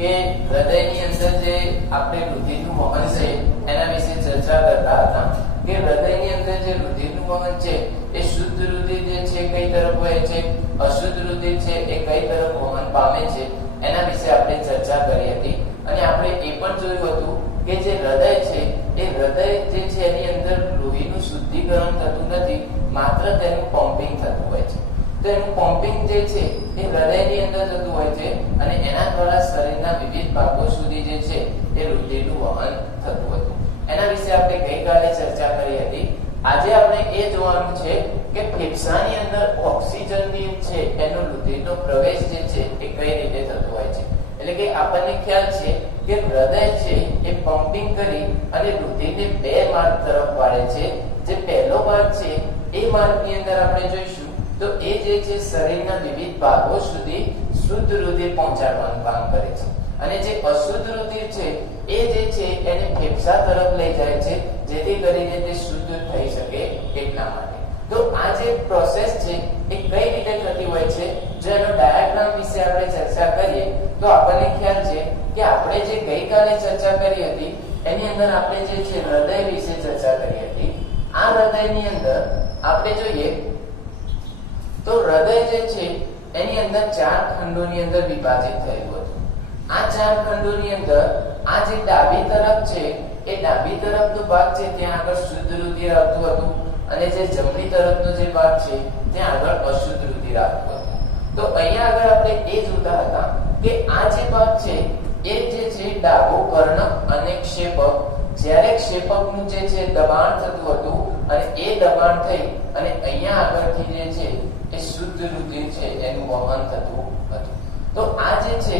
કે હૃદયની અંદર જે આપણે રુધિરનું વહન છે એના વિશે ચર્ચા કરતા હતા કે હૃદયની અંદર જે રુધિરનું વહન છે એ શુદ્ધ રુધિર જે છે કઈ તરફ વહે છે, અશુદ્ધ રુધિર છે એ કઈ તરફ વહન પામે છે એના વિશે આપણે ચર્ચા કરી હતી. અને આપણે એ પણ જોયું હતું કે જે હૃદય છે એ હૃદય જે છે એની અંદર લોહીનું શુદ્ધિકરણ થતું નથી, માત્ર તેનું પમ્પિંગ થતું હોય છે. તો એનું પમ્પિંગ જે છે એ હૃદયની અંદર થતું હોય છે અને એના દ્વારા શરીરના વિવિધ ભાગો સુધી જે છે એ રુધિરનું વહન થતું હતું. એના વિશે આપણે ગઈકાલે ચર્ચા કરી હતી. આજે આપણે એ જોવાનું છે કે ફેફસાની અંદર ઓક્સિજનની છે એનો રુધિરનો પ્રવેશ જે છે એ કઈ રીતે થતો હોય છે. એટલે કે આપણને ખ્યાલ છે કે હૃદય છે એ પમ્પિંગ કરી અને રુધિરને બે માર્ગ તરફ વાળે છે. જે પહેલો માર્ગ છે એ માર્ગની અંદર આપણે જોઈશું તો એ જે છે શરીરના વિવિધ ભાગો સુધી શુદ્ધ રુધિર પહોંચાડવાનું કામ કરે છે અને જે અશુદ્ધ રુધિર છે એ જે છે એને ફેફસા તરફ લઈ જાય છે જેથી કરીને તે શુદ્ધ થઈ શકે એટલા માટે. તો આ જે પ્રોસેસ છે એ કઈ રીતે થતી હોય છે જો એનો ડાયાગ્રામ વિશે આપણે ચર્ચા કરીએ તો આપણને ખ્યાલ છે કે આપણે જે ગઈકાલે ચર્ચા કરી હતી એની અંદર આપણે જે છે હૃદય વિશે ચર્ચા કરી હતી. આ હૃદયની અંદર આપણે જોઈએ તો હૃદય જે છે એની અંદર ચાર ખંડોની અંદર વિભાજિત થયેલું હતું. આ ચાર ખંડોની અંદર આ જે ડાબી તરફ છે એ ડાબી તરફનો ભાગ છે ત્યાં આગળ શુદ્ધ રુધિર આવતું હતું અને જે જમણી તરફનો જે ભાગ છે ત્યાં આગળ અશુદ્ધ રુધિર આવતું હતું. તો અહીંયા આગળ આપણે એ જોતા હતા કે આ જે ભાગ છે એ જે છે ડાબો કર્ણ અને ક્ષેપક, જ્યારે ક્ષેપકનું જે છે દબાણ થતું હતું અને એ દબાણ થઈ અને અહીંયા આગળથી જે છે એ શુદ્ધ રુધિર છે એનું વહન થતું હતું. તો આ જે છે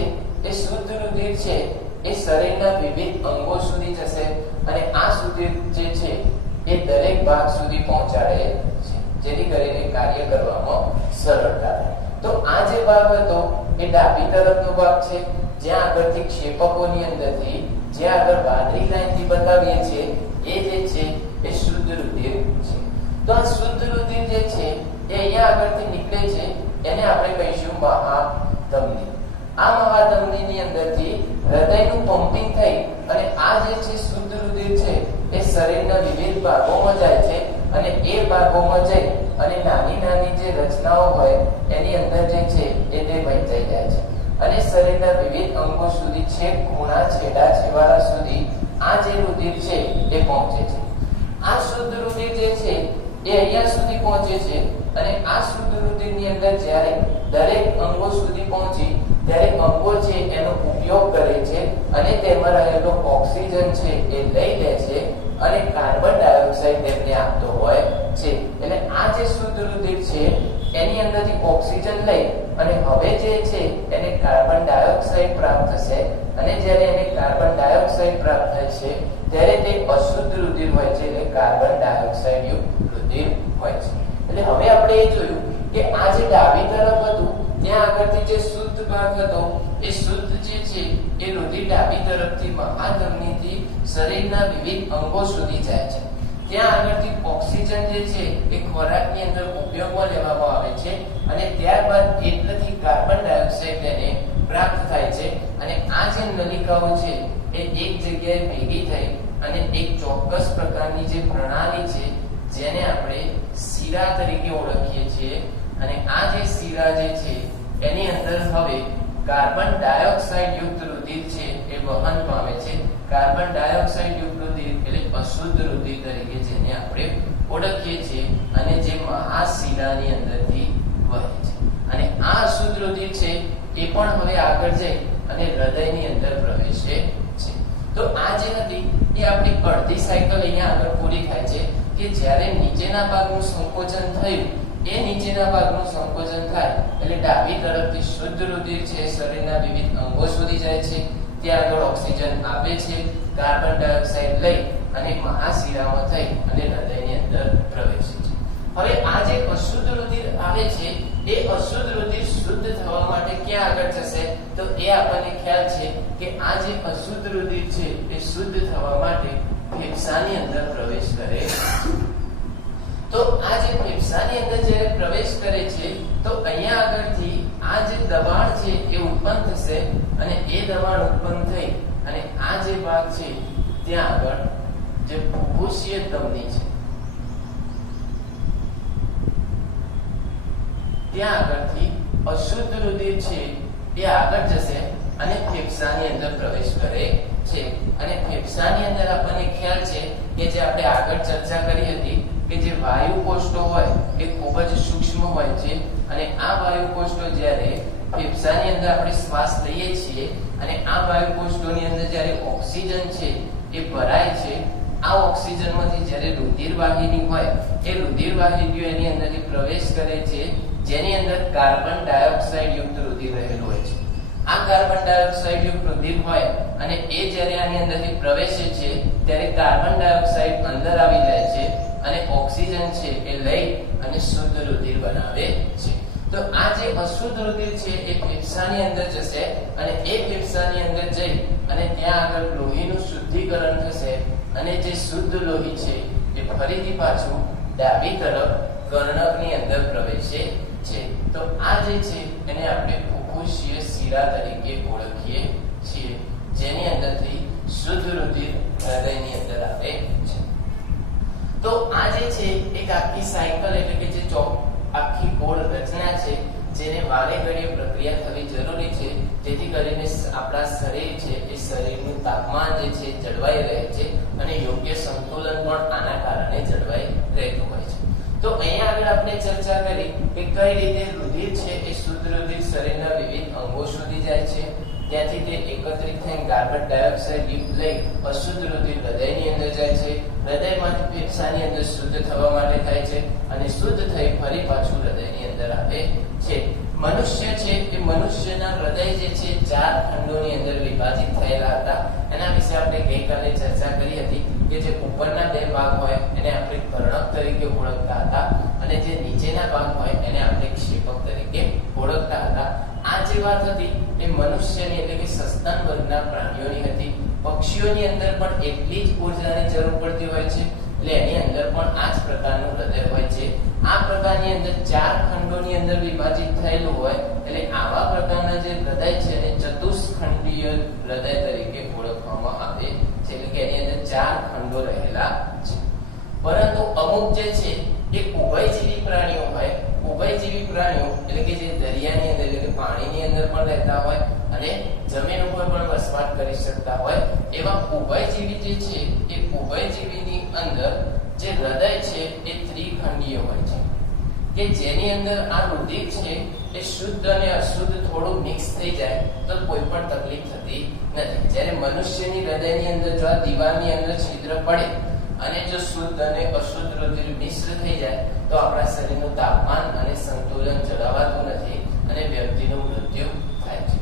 એ શુદ્ધ રુધિર છે એ શરીરના વિવિધ અંગો સુધી જશે અને આ રુધિર જે છે એ દરેક ભાગ સુધી પહોંચાડે છે જેથી કરીને કાર્ય કરવામાં સરળતા રહે. તો આ જે ભાગ હતો એ ડાબી તરફનો ભાગ છે જ્યાં આગળથી ક્ષેપકોની અંદરથી જ્યાં આગળ વાદળી લાઈનથી બતાવીએ છીએ એ જે છે એ શુદ્ધ રુધિર છે. તો આ શુદ્ધ રુધિર જે છે એ અહીંયા આગળથી નીકળે છે એને આપણે કહીશું મહાધમની. આ મહાધમનીની અંદરથી હૃદયનું પમ્પિંગ થઈ અને આ જે છે શુદ્ધ રુધિર છે એ શરીરના વિવિધ ભાગોમાં જાય છે અને એ ભાગોમાં જઈ અને નાની નાની જે રચનાઓ હોય એની અંદર જે છે એ તે વહેંચાઈ જાય છે અને શરીરના વિવિધ અંગો સુધી છેક ખૂણા છેડા છેવાડા સુધી આ જે રુધિર છે એ પહોંચે છે. આ શુદ્ધ રુધિર જે છે એ અહીંયા સુધી પહોંચે છે અને આ શુદ્ધ રુધિરની અંદર જ્યારે દરેક અંગો સુધી પહોંચી ત્યારે અંગો છે એનો ઉપયોગ કરે છે અને તેમાં રહેલો ઓક્સિજન છે એ લઈ લે છે અને કાર્બન ડાયોક્સાઇડ તેમને આપતો હોય છે. એટલે આ જે શુદ્ધ રુધિર છે એની અંદરથી ઓક્સિજન લઈ અને હવે જે છે એને કાર્બન ડાયોક્સાઇડ પ્રાપ્ત થશે અને જ્યારે એને કાર્બન ડાયોક્સાઇડ પ્રાપ્ત થાય છે ત્યારે તે અશુદ્ધ રુધિર હોય છે એટલે કાર્બન ડાયોક્સાઇડ યુક્ત રુધિર હોય છે. એટલે હવે આપણે એ જોયું કે આ જે ડાબી તરફ હતું ત્યાં આગળથી જે શુદ્ધ ભાગ હતો એ શુદ્ધ જે છે એ રુધિર ડાબી તરફથી મહાધમનીથી શરીરના વિવિધ અંગો સુધી જાય છે. ત્યાં આગળથી ઓક્સિજન જે છે એ ખોરાકની અંદર ઉપયોગમાં લેવામાં આવે છે અને ત્યારબાદ એટલેથી કાર્બન ડાયોક્સાઇડ તેને પ્રાપ્ત થાય છે અને આ જે નલિકાઓ છે એ એક જગ્યાએ ભેગી થઈ અને એક ચોક્કસ પ્રકારની જે પ્રણાલી છે જેને આપણે શિરા તરીકે ઓળખીએ છીએ અને આ જે શિરા જે છે એની અંદર હવે કાર્બન ડાયોક્સાઇડ યુક્ત રુધિર છે એ વહન પામે છે. કાર્બન ડાયોક્સાઇડ યુક્ત રુધિર એટલે અશુદ્ધ રુધિર તરીકે જેને આપણે ઓળખીએ છીએ અને જે મહાશિરાની અંદરથી વહે છે અને આ અશુદ્ધ રુધિર છે એ પણ હવે આગળ જઈ અને હૃદયની અંદર પ્રવેશે છે. તો આ જે હતી એ આપણી અડધી સાયકલ અહીંયા આગળ પૂરી થાય છે કે જ્યારે નીચેના ભાગનું સંકોચન થયું એ નીચેના ભાગનું સંકોચન થાય એટલે ડાબી તરફથી શુદ્ધ રુધિર છે શરીરના વિવિધ અંગો સુધી જાય છે. ત્યાં આગળ ઓક્સિજન આપે છે, કાર્બન ડાયોક્સાઇડ લઈ અને મહાશિરામાં થઈ અને હૃદયની અંદર પ્રવેશે છે. હવે આ જે અશુદ્ધ રુધિર આવે છે એ અશુદ્ધ રુધિર શુદ્ધ થવા માટે ક્યાં આગળ જશે તો એ આપણને ખ્યાલ છે કે આ જે અશુદ્ધ રુધિર છે એ શુદ્ધ થવા માટે ફેફસાની અંદર પ્રવેશ કરે છે. તો આ જે ફેફસાની અંદર જ્યારે પ્રવેશ કરે છે તો અહીંયા આગળથી આ જે દબાણ છે એ ઉત્પન્ન થશે અને એ દબાણ ઉત્પન્ન થઈ અને આ જે ભાગ છે ત્યાં આગળ જે ફુફુસીય ધમની છે ત્યાં આગળથી અશુદ્ધ રુધિર છે એ આગળ જશે અને ફેફસાની અંદર પ્રવેશ કરે છે અને ફેફસાની અંદર આપણને ખ્યાલ છે કે જે આપણે આગળ ચર્ચા કરી હતી કે જે વાયુ કોષો હોય એ ખૂબ જ સૂક્ષ્મ હોય છે અને આ વાયુ કોષો જ્યારે ફેફસાની અંદર આપણે શ્વાસ લઈએ છીએ અને આ વાયુ કોષોની અંદર જ્યારે ઓક્સિજન છે એ ભરાય છે આ ઓક્સિજનમાંથી જ્યારે રુધિર વાહિની હોય એ રુધિર વાહિનીઓ એની અંદરથી પ્રવેશ કરે છે જેની અંદર કાર્બન ડાયોક્સાઇડ યુક્ત રુધિર રહેલું હોય છે આ કાર્બન ડાયોક્સાઇડ યુક્ત રુધિર હોય અને એ જ્યારે આની અંદરથી પ્રવેશે છે ત્યારે કાર્બન ડાયોક્સાઇડ અંદર આવી જાય છે અને ઓક્સિજન છે એ લઈ અને શુદ્ધ રુધિર બનાવે છે તો આ જે અશુદ્ધ રુધિર છે એ ફેફસાની અંદર જશે અને એ ફેફસાની અંદર જઈ અને ત્યાં આગળ લોહીનું શુદ્ધિકરણ થશે અને જે શુદ્ધ લોહી છે એ ફરીથી પાછું ડાબી તરફ કર્ણકની અંદર પ્રવેશે છે તો આ જે છે એને આપણે ફુફુસીય શિરા તરીકે ઓળખીએ છીએ જેની અંદરથી શુદ્ધ રુધિર હૃદયની અંદર આવે છે તો આ જે છે એક આખી સાયકલ એટલે કે જે આખી ગોળ રચના છે જેને વારે ઘડીએ પ્રક્રિયા થવી જરૂરી છે જેથી કરીને આપણા શરીર છે એ શરીરનું તાપમાન જે છે જળવાઈ રહે છે અને યોગ્ય સંતુલન પણ આના કારણે જળવાઈ રહેતું હોય છે તો અહીંયા આગળ આપણે ચર્ચા કરી કે કઈ રીતે રુધિર છે એ શુદ્ધ રુધિર શરીરના વિવિધ અંગો સુધી જાય છે ત્યાંથી તે એકત્રિત થઈને કાર્બન ડાયોક્સાઇડ યુક્ત લઈ અશુદ્ધ રુધિર હૃદયની અંદર જાય છે હૃદયમાંથી ફેફસાની અંદર શુદ્ધ થવા માટે થાય છે અને શુદ્ધ થઈ ફરી પાછું હૃદયની અંદર આવે છે મનુષ્ય છે એ મનુષ્યના હૃદય જે છે 4 ખંડોની અંદર વિભાજિત થયેલા હતા એના વિશે આપણે ગઈકાલે ચર્ચા કરી હતી કે જે ઉપરના 2 ભાગ હોય એને આપણે કર્ણક તરીકે ઓળખતા હતા અને જે નીચેના ભાગ હોય એને આપણે ક્ષેપક તરીકે ઓળખતા હતા આ જે વાત હતી એ મનુષ્યની એટલે કે સસ્તન વર્ગના પ્રાણીઓની હતી પક્ષીઓની અંદર પણ એટલી જ ઊર્જાની જરૂર પડતી હોય છે એટલે એની અંદર પણ આ જ પ્રકારનું હૃદય હોય છે આ પ્રકારની અંદર 4 ખંડોની અંદર વિભાજિત થયેલું હોય એટલે આવા પ્રકારના જે હૃદય છે એને ચતુષ્ખંડીય હૃદય તરીકે ઓળખવામાં આવે છે એટલે કે એની અંદર 4 ખંડો રહેલા છે પરંતુ અમુક જે છે એ ઉભયજીવી પ્રાણીઓ હોય ઉભયજીવી પ્રાણીઓ એટલે કે જે દરિયાની અંદર એટલે કે પાણીની અંદર પણ રહેતા હોય અને જમીન ઉપર પણ વસવાટ કરી શકતા હોય એવા ઉભયજીવી જે છે એ ઉભયજીવીની અંદર જે હૃદય છે એ ત્રિખંડીય હોય છે કે જેની અંદર આ રુધિર છે એ શુદ્ધ અને અશુદ્ધ થોડું મિક્સ થઈ જાય તો કોઈ પણ તકલીફ થતી નથી જ્યારે મનુષ્યની હૃદયની અંદર જો આ દીવાલની અંદર છિદ્ર પડે અને જો શુદ્ધ અને અશુદ્ધ રુધિર મિશ્ર થઈ જાય તો આપણા શરીરનું તાપમાન અને સંતુલન જળવાતું નથી અને વ્યક્તિનું મૃત્યુ થાય છે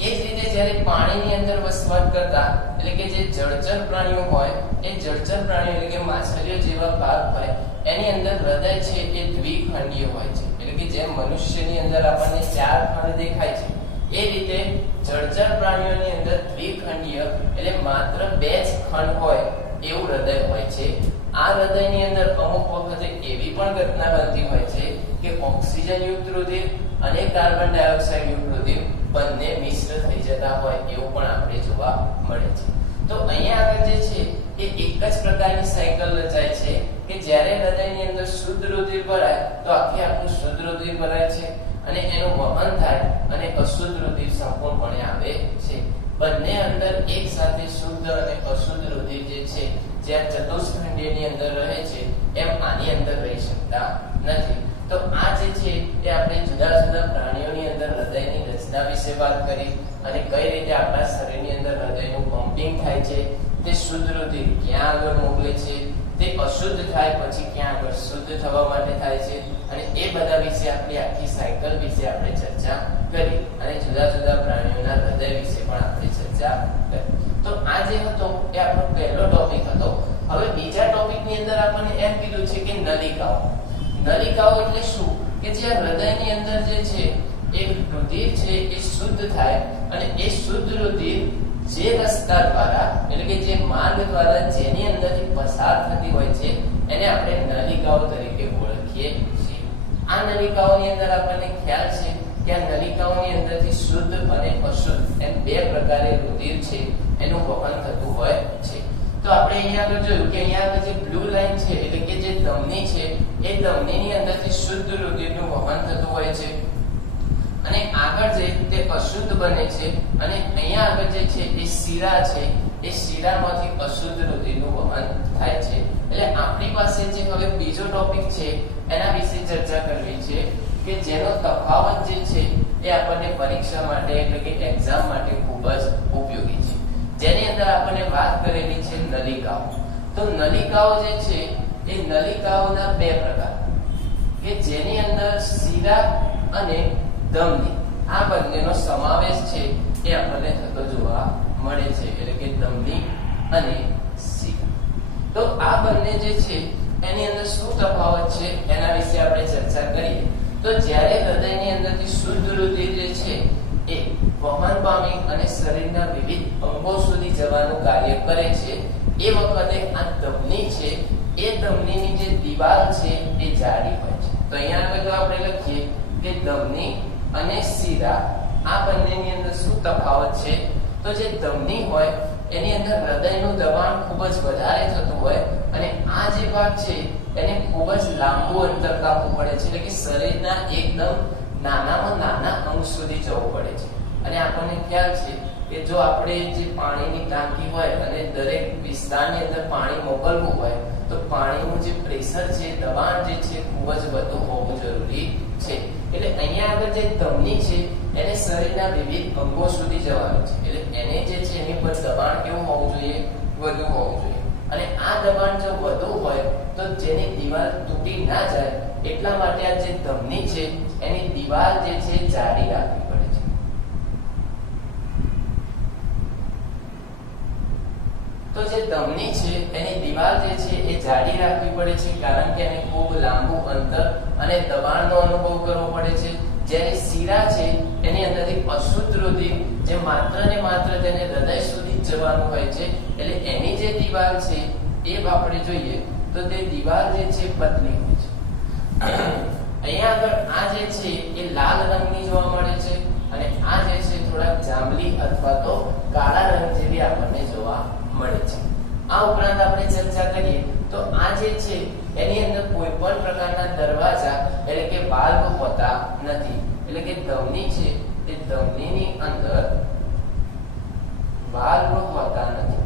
એ જ રીતે જ્યારે પાણીની અંદર વસવાટ કરતા એટલે કે જે જળચર પ્રાણીઓ હોય એ જળચર પ્રાણીઓ એટલે કે માછલીઓ જેવા ભાગ હોય એની અંદર હૃદય છે એ દ્વિખંડીય હોય છે એટલે કે જેમ મનુષ્યની અંદર આપણને 4 ખંડ દેખાય છે એ રીતે જળચર પ્રાણીઓની અંદર દ્વિખંડીય એટલે માત્ર 2 જ ખંડ હોય એવું હૃદય હોય છે આ હૃદયની અંદર અમુક વખતે એવી પણ ઘટના બનતી હોય છે કે ઓક્સિજન યુક્ત રુધિર અને કાર્બન ડાયોક્સાઇડ યુક્ત રુધિર બંને મિશ્ર થઈ જતા હોય એવું પણ આપણે જોવા મળે છે તો અહીંયા આગળ જે છે એ એક જ પ્રકારની સાયકલ રચાય છે કે જ્યારે હૃદયની અંદર શુદ્ધ રુધિર ભરાય તો આખું શુદ્ધ રુધિર ભરાય છે અને એનું વહન થાય અને અશુદ્ધ રુધિર સંપૂર્ણપણે આવે છે બંને અંદર એક સાથે શુદ્ધ અને અશુદ્ધ રુધિર જે છે જ્યાં ચતુષ્ખંડીયની અંદર રહે છે એમ આની અંદર રહી શકતા નથી તો આ જે છે એ આપણે જુદા જુદા પ્રાણીઓની અંદર હૃદયની રચના વિશે વાત કરી અને કઈ રીતે આપણા શરીરની અંદર હૃદયનું પમ્પિંગ થાય છે તે શુદ્ધ રુધિર ક્યાં આગળ મોકલે છે તે અશુદ્ધ થાય પછી ક્યાં આગળ શુદ્ધ થવા માટે થાય છે અને એ બધા વિશે આપણી આખી સાયકલ વિશે આપણે ચર્ચા કરી અને જુદા જુદા પ્રાણીઓના હૃદય વિશે પણ આપણે ચર્ચા કરી તો આ જે હતો એ આપણો પહેલો ટોપિક હતો હવે બીજા ટોપિકની અંદર આપણને એમ કીધું છે કે નલિકાઓ એટલે શું કે જે હૃદયની અંદર જે છે એ રુધિર છે એ શુદ્ધ થાય અને એ શુદ્ધ રુધિર જે રસ્તા દ્વારા એટલે કે જે માર્ગ દ્વારા જેની અંદરથી પસાર થતી હોય છે એને આપણે નલિકાઓ તરીકે ઓળખીએ છીએ આ નલિકાઓની અંદર આપણને ખ્યાલ છે કે આ નલિકાઓની અંદરથી શુદ્ધ અને અશુદ્ધ એમ બે પ્રકારે રુધિર છે એનું વહન થતું હોય છે. તો આપણે અહીંયા આગળ જોયું કે અહીંયા આગળ જે બ્લુ લાઈન છે એટલે કે જે ધમની છે એ ધમનીની અંદરથી શુદ્ધ રુધિરનું વહન થતું હોય છે અને આગળ જે તે અશુદ્ધ બને છે અને અહીંયા આગળ જે છે એ શિરા છે એ શિરામાંથી અશુદ્ધ રુધિરનું વહન થાય છે. એટલે આપણી પાસે જે હવે બીજો ટોપિક છે એના વિશે ચર્ચા કરવી છે કે જેનો તફાવત જે છે એ આપણને પરીક્ષા માટે એટલે કે એક્ઝામ માટે ખૂબ જ ઉપયોગી છે. જેની અંદર આપણને વાત કરેલી છે નલિકાઓ. તો નલિકાઓ જે છે એ નલિકાઓના બે પ્રકાર કે જેની અંદર શિરા અને ધમની આ બંનેનો સમાવેશ છે એ આપણને થતો જોવા મળે છે એટલે કે ધમની અને શિરા. તો આ બંને જે છે એની અંદર શું તફાવત છે એના વિશે આપણે ચર્ચા કરીએ. તો જ્યારે હૃદયની અંદરથી શુદ્ધ રુધિર જે છે એ વહન પામી અને શરીરના વિવિધ અંગો સુધી જવાનું કાર્ય કરે છે એ વખતે આ ધમની છે એ ધમનીની જે દિવાલ છે એ જાડી હોય છે. તો અહીંયા આગળ જો આપણે લખીએ કે ધમની અને શિરા આ બંનેની અંદર શું તફાવત છે. તો જે ધમની હોય એની અંદર હૃદયનું દબાણ ખૂબ જ વધારે થતું હોય અને આ જે ભાગ છે એને ખૂબ જ લાંબુ અંતર કાપવું પડે છે એટલે કે શરીરના એકદમ નાનામાં નાના અંગ સુધી જવું પડે છે. અને આપણને ખ્યાલ છે કે જો આપણે જે પાણીની ટાંકી હોય અને દરેક વિસ્તારની અંદર પાણી મોકલવું હોય તો પાણીનું જે પ્રેશર છે દબાણ જે છે ખૂબ જ વધુ હોવું જરૂરી છે. એટલે અહીંયા આગળ જે ધમની છે એને શરીરના વિવિધ અંગો સુધી જવાનું છે એટલે એને જે છે એની પર દબાણ કેવું હોવું જોઈએ? વધુ હોવું જોઈએ. અને આ દબાણ જો વધુ હોય તો જેની દિવાલ તૂટી ના જાય એટલા માટે આ જે ધમની છે એની દિવાલ જે છે જાડી રાખવી પડે છે. તો જે ધમની છે એની દિવાલ જે છે એ જાડી રાખવી પડે છે કારણ કે એને ખૂબ લાંબુ અંતર અને દબાણનો અનુભવ કરવો પડે છે. જ્યારે શિરા છે એની અંદરથી અશુદ્ધ રુધિર જે માત્ર ને માત્ર તેને હૃદય સુધી જવાનું હોય છે એટલે એની જે દિવાલ છે એ આપણે જોઈએ તો તે દિવાલ જે છે પતલી હોય છે. અહીંયા આગળ આ જે છે એ લાલ રંગની જોવા મળે છે અને આ જે છે થોડા જાંબલી અથવા તો કાળા રંગ જેવી આપણને જોવા મળે છે. આ ઉપરાંત આપણે ચર્ચા કરીએ તો આ જે છે એની અંદર કોઈ પણ પ્રકારના દરવાજા એટલે કે વાલ્વ હોતા નથી. એટલે કે ધમની છે એ ધમનીની અંદર વાલ્વ હોતા નથી.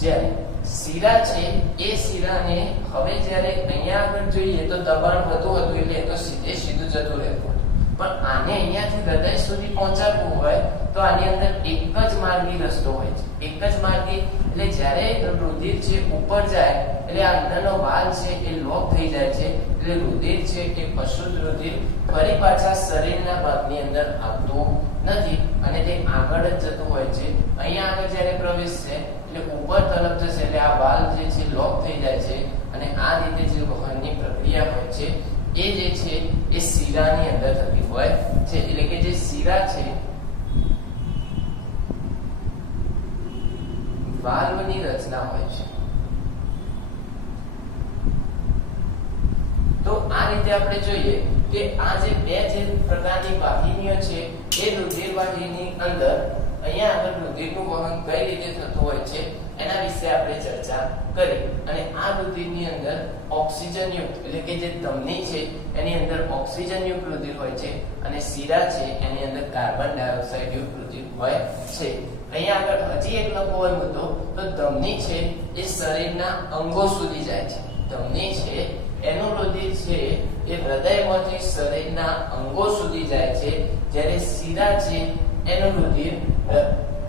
જ્યારે શિરા છે એ શિરાને હવે જ્યારે અહીંયા આગળ જોઈએ તો દબાણ વધુ હતું એટલે એ તો સીધું જતું રહેતું. પણ આને અહીંયાથી હૃદય સુધી પહોંચાડવું હોય તો આની અંદર એક જ માર્ગી રસ્તો હોય છે. એક જ માર્ગી એટલે જ્યારે રુધિર છે ઉપર જાય એટલે આ અંદરનો વાલ છે એ લોક થઈ જાય છે એટલે રુધિર છે એ અશુદ્ધ રુધિર ફરી પાછા શરીરના ભાગની અંદર આવતું નથી અને તે આગળ જ જતું હોય છે. અહીંયા આગળ જ્યારે પ્રવેશશે એટલે ઉપર તરફ જશે એટલે આ વાલ જે છે લોક થઈ જાય છે અને આ રીતે જે વહનની પ્રક્રિયા હોય છે એ જે છે એ શિરાની અંદર થતી હોય છે. એટલે કે જે શિરા છે વાલ્વની રચના હોય છે. તો આ રીતે આપણે જોઈએ કે આ જે બે જે પ્રકારની વાહિનીઓ છે એ રુધિર વાહિની અંદર અહીંયા આગળ રુધિરનું વહન કઈ રીતે થતું હોય છે એના વિશે આપણે ચર્ચા કરી. અને આ રુધિરની અંદર ઓક્સિજનયુક્ત એટલે કે જે ધમની છે એની અંદર ઓક્સિજનયુક્ત રુધિર હોય છે અને શિરા છે એની અંદર કાર્બન ડાયોક્સાઇડ યુક્ત રુધિર હોય છે. અહીંયા આગળ હજી એક લખવો હોય મુદ્દો તો ધમની છે એ શરીરના અંગો સુધી જાય છે. ધમની છે એનું રુધિર છે એ હૃદયમાંથી શરીરના અંગો સુધી જાય છે. જ્યારે શિરા છે એનું રુધિર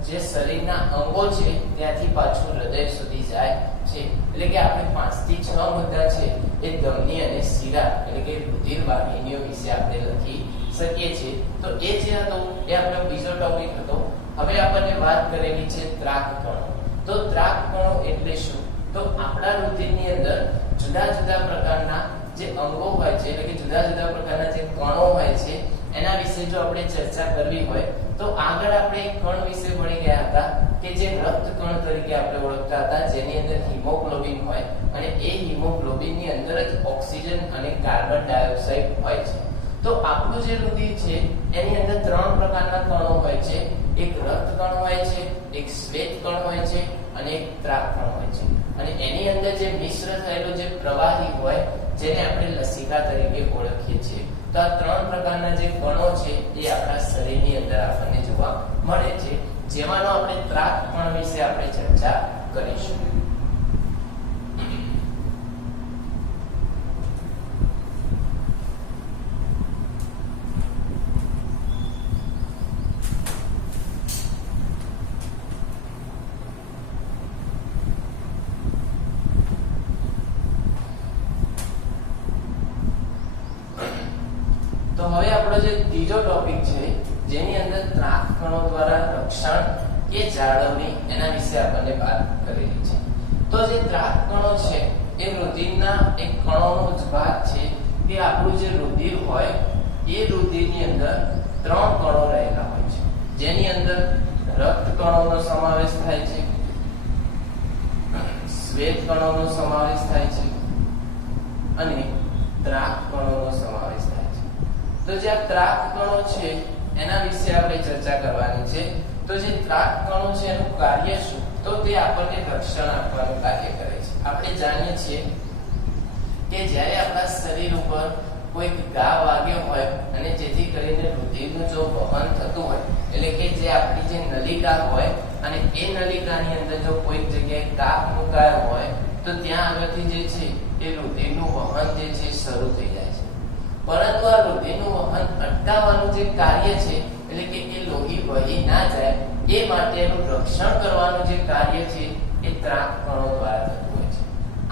જે શરીરના અંગો છે ત્યાંથી પાછું હૃદય સુધી જાય છે. એટલે કે આપણે 5 થી 6 મુદ્દા છે એ ધમની અને શિરા એટલે કે રુધિર વાહિનીઓ વિશે આપણે લખી શકીએ છીએ. તો એ જે હતો એ આપણો બીજો ટોપિક હતો. હવે આપણને વાત કરેલી છે ત્રાકકણો. તો ત્રાકકણો એટલે શું? તો આપણા રુધિરની અંદર જુદા જુદા પ્રકારના જે અંગો હોય છે એટલે કે જુદા જુદા પ્રકારના જે કણો હોય છે એના વિશે જો આપણે ચર્ચા કરવી હોય તો આગળ આપણે એક કણ વિશે ભણી ગયા હતા કે જે રક્તકણ તરીકે આપણે ઓળખતા હતા, જેની અંદર હિમોગ્લોબિન હોય અને એ હિમોગ્લોબિનની અંદર જ ઓક્સિજન અને કાર્બન ડાયોક્સાઇડ હોય છે. તો આપણું જે રુધિર છે એની અંદર 3 પ્રકારના કણો હોય છે. એક રક્તકણ હોય છે, એક શ્વેતકણ હોય છે અને એક ત્રાકકણ હોય છે. અને એની અંદર જે મિશ્ર થયેલો જે પ્રવાહી હોય જેને આપણે લસિકા તરીકે ઓળખીએ છીએ. તો આ 3 પ્રકારના જે કણો છે એ આપણા શરીરની અંદર આપણને જોવા મળે છે, જેમાંનો આપણે ત્રાકકણ વિશે આપણે ચર્ચા કરીશું. તો હવે આપણો જે ત્રીજો ટોપિક છે જેની અંદર ત્રાકકણો દ્વારા રક્ષણ કે જાળવણી એના વિશે આપણને વાત કરેલી છે. તો જે ત્રાકકણો છે એ રુધિરના એક કણોનો જ ભાગ છે. તે આપણું જે રુધિર હોય એ રુધિરની અંદર 3 કણો રહેલા હોય છે, જેની અંદર રક્તકણોનો સમાવેશ થાય છે, શ્વેતકણોનો સમાવેશ થાય છે અને ત્રાકકણોનો સમાવેશ થાય છે. તો જે આ ત્રાકકણો છે એના વિશે આપણે ચર્ચા કરવાની છે. તો જે ત્રાકકણો છે એનું કાર્ય શું? તો તે આપણને રક્ષણ આપવાનું કાર્ય કરે છે. આપણે જાણીએ છીએ કે જ્યારે આપણા શરીર ઉપર કોઈક ઘા વાગ્યો હોય અને જેથી કરીને રુધિરનું જો વહન થતું હોય, એટલે કે જે આપણી જે નલિકા હોય અને એ નલિકાની અંદર જો કોઈક જગ્યાએ કાપ મુકાયો હોય તો ત્યાં આગળથી જે છે એ રુધિરનું વહન જે છે શરૂ થઈ જાય છે. પરંતુ આ રુધિરનું વહન અટકાવવાનું જે કાર્ય છે, એટલે કે એ લોહી વહી ના જાય એ માટેનું રક્ષણ કરવાનું જે કાર્ય છે એ ત્રાકકણો દ્વારા થતું હોય છે.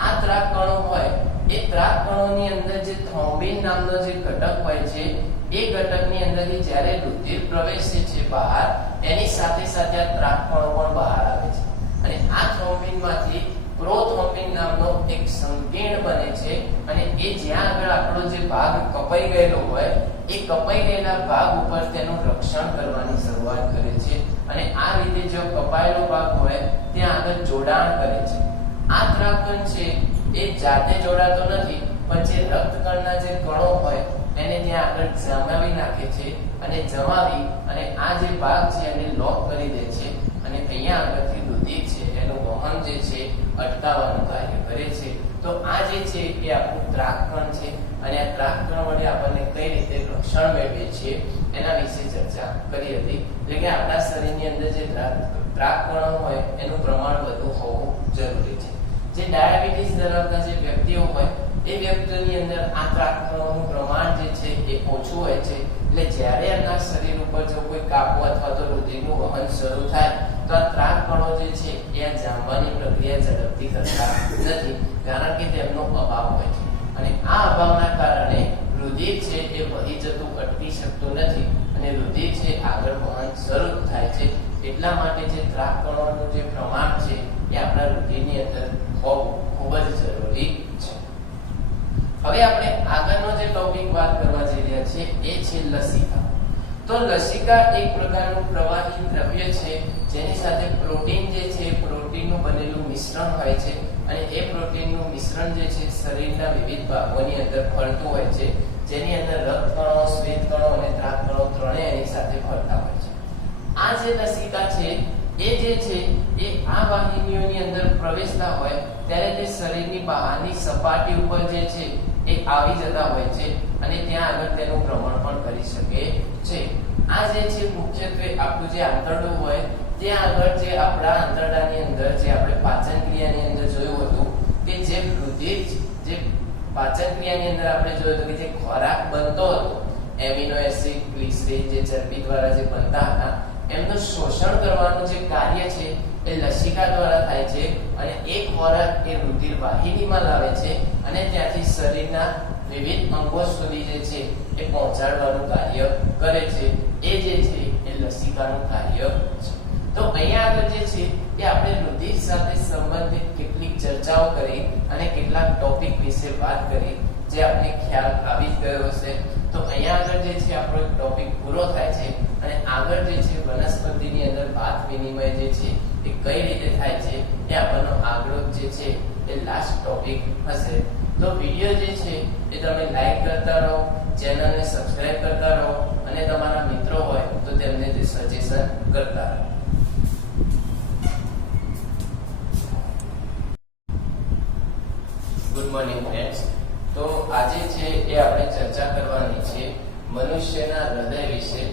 આ ત્રાકકણો હોય એ ત્રાકકણોની અંદર જે થ્રોમ્બિન નામનો જે ઘટક હોય છે એ ઘટકની અંદરથી જ્યારે રુધિર પ્રવેશે છે બહાર, એની સાથે સાથે આ ત્રાકકણો પણ બહાર આવે છે અને આ થ્રોમ્બિનમાંથી પ્રોથ્રોમ્બિન નામનો એક સંકીર્ણ બને છે અને એ જ્યાં આગળ આપણો જે ભાગ કપાઈ ગયેલો હોય એ કપાઈ ગયેલા ભાગ ઉપર તેનું રક્ષણ કરવાની શરૂઆત કરે છે અને આ રીતે જો કપાયેલો ભાગ હોય ત્યાં આગળ જોડાણ કરે છે. આ ત્રાકકણ છે એ જાતે જોડાતો નથી, પણ જે રક્તકણના જે કણો હોય એને ત્યાં આગળ જમાવી નાખે છે અને જમાવી અને આ જે ભાગ છે એને લોક કરી દે છે અને અહીંયા આગળથી રુધિર છે એનું વહન જે છે અટકાવવાનું કાર્ય કરે છે. તો આ જે છે એ આપણું ત્રાકકણ છે અને આ ત્રાકકણ વડે આપણને કઈ રીતે રક્ષણ મેળવીએ છીએ એના વિશે ચર્ચા કરી હતી. એટલે કે આપણા શરીરની અંદર જે ત્રાકકણો હોય એનું પ્રમાણ વધુ હોવું જરૂરી છે. જે ડાયાબિટીસ ધરાવતા જે વ્યક્તિઓ હોય એ વ્યક્તિઓની અંદર આ ત્રાકકણોનું પ્રમાણ જે છે એ ઓછું હોય છે. એટલે જ્યારે એમના શરીર ઉપર જો કોઈ કાપો અથવા તો રુધિરનું વહન શરૂ થાય તો આ ત્રાકકણો જે છે એ આ જામવાની પ્રક્રિયા ઝડપથી કરતા નથી, કારણ કે તેમનો અભાવ હોય છે અને આ અભાવના કારણે રુધિર છે એ વહી જતું અટકી શકતું નથી અને રુધિર છે આગળ વહન શરૂ થાય છે. એટલા માટે જે ત્રાકકણોનું જે પ્રમાણ છે એ આપણા રુધિરની અંદર હોવું ખૂબ જ જરૂરી છે. હવે આપણે આગળનો જે ટોપિક વાત કરવા જઈ રહ્યા છીએ એ છે લસિકા. તો લસિકા એક પ્રકારનું પ્રવાહી દ્રવ્ય છે જેની સાથે પ્રોટીન જે છે પ્રોટીનનું બનેલું મિશ્રણ હોય છે અને એ પ્રોટીનનું મિશ્રણ જે છે શરીરના વિવિધ ભાગોની અંદર ફરતું હોય છે, જેની અંદર રક્તકણો, શ્વેતકણો અને ત્રાકકણો ત્રણેય એની સાથે ફરતા હોય છે. આ જે લસિકા છે એ જે છે એ આ વાહિનીઓની અંદર પ્રવેશતા હોય ત્યારે તે શરીરની બહારની સપાટી ઉપર જે છે એ આવી જતા હોય છે અને ત્યાં આગળ તેનું ભ્રમણ પણ કરી શકે છે. આ જે છે મુખ્યત્વે આપણું જે આંતરડું હોય ત્યાં આગળ જે આપણા આંતરડાની અંદર જે આપણે પાચન ક્રિયાની અંદર જોયું હતું કે જે રુધિર જે પાચન ક્રિયાની અંદર આપણે જોયું હતું કે જે ખોરાક બનતો હતો, એમિનો એસિડ, ગ્લિસરીન જે ચરબી દ્વારા જે બનતા હતા, એમનું શોષણ કરવાનું જે કાર્ય છે એ લસિકા દ્વારા થાય છે અને એક ખોરાક એ રુધિર વાહિનીમાં લાવે છે અને ત્યાંથી શરીરના વિવિધ અંગો સુધી જે છે એ પહોંચાડવાનું કાર્ય કરે છે. એ જે છે એ લસિકાનું કાર્ય છે. તો અહીંયા આગળ જે છે એ આપણે રુધિર સાથે સંબંધિત કેટલીક ચર્ચાઓ કરી અને કેટલાક ટોપિક વિશે વાત કરી જે આપણે ખ્યાલ આવી જ ગયો હશે. તો અહીંયા આગળ જે છે આપણો ટોપિક પૂરો થાય છે અને આગળ જે છે વનસ્પતિની અંદર વાત વિનિમય જે છે એ કઈ રીતે થાય છે એ આપણનો આગળ જે છે એ લાસ્ટ ટોપિક હશે. તો વિડિયો જે છે એ તમે લાઈક કરતા રહો, ચેનલને સબસ્ક્રાઇબ કરતા રહો અને તમારા મિત્રો હોય તો તેમને તે સજેશન કરતા રહો. Good morning friends. તો આજે છે એ આપણે ચર્ચા કરવાની છે મનુષ્યના હૃદય વિશે.